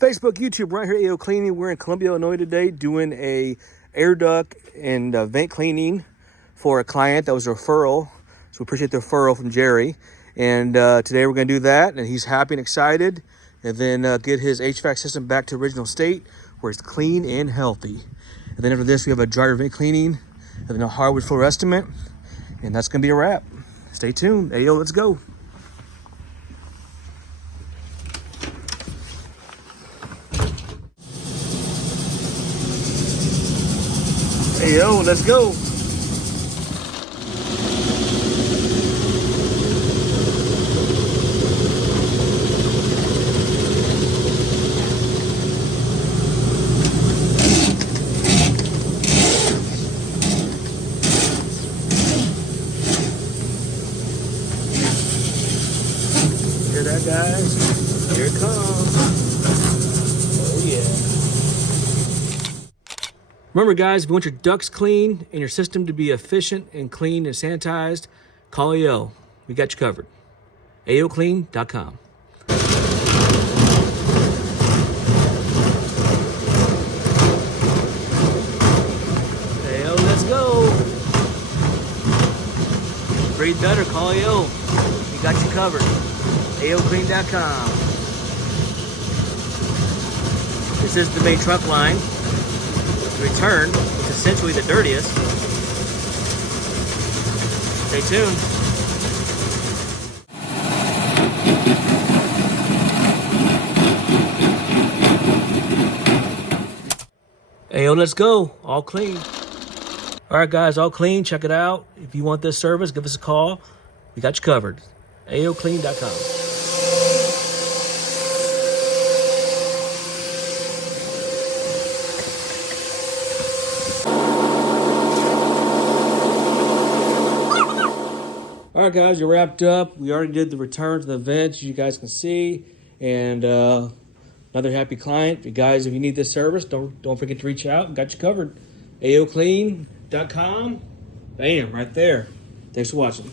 Facebook, YouTube, right here, AO Cleaning. We're in Columbia, Illinois today doing a air duct and vent cleaning for a client that was a referral. So we appreciate the referral from Jerry. And today we're going to do that, and he's happy and excited, and then get his HVAC system back to original state where it's clean and healthy. And then after this, we have a dryer vent cleaning and then a hardwood floor estimate, and that's going to be a wrap. Stay tuned. AO, let's go. Yo, let's go. Hear that, guys? Here it comes. Oh, yeah. Remember, guys, if you want your ducts clean and your system to be efficient and clean and sanitized, call AO. We got you covered. AOClean.com. AO, let's go. Breathe better, call AO. We got you covered. AOClean.com. This is the main trunk line. Return, it's essentially the dirtiest. Stay tuned. AO, let's go. All clean. All right, guys, all clean. Check it out. If you want this service, give us a call. We got you covered. AOClean.com. All right, guys, you're wrapped up. We already did the return to the vents, as you guys can see, and another happy client. You guys, if you need this service, don't forget to reach out. Got you covered. AOClean.com. Bam, right there. Thanks for watching.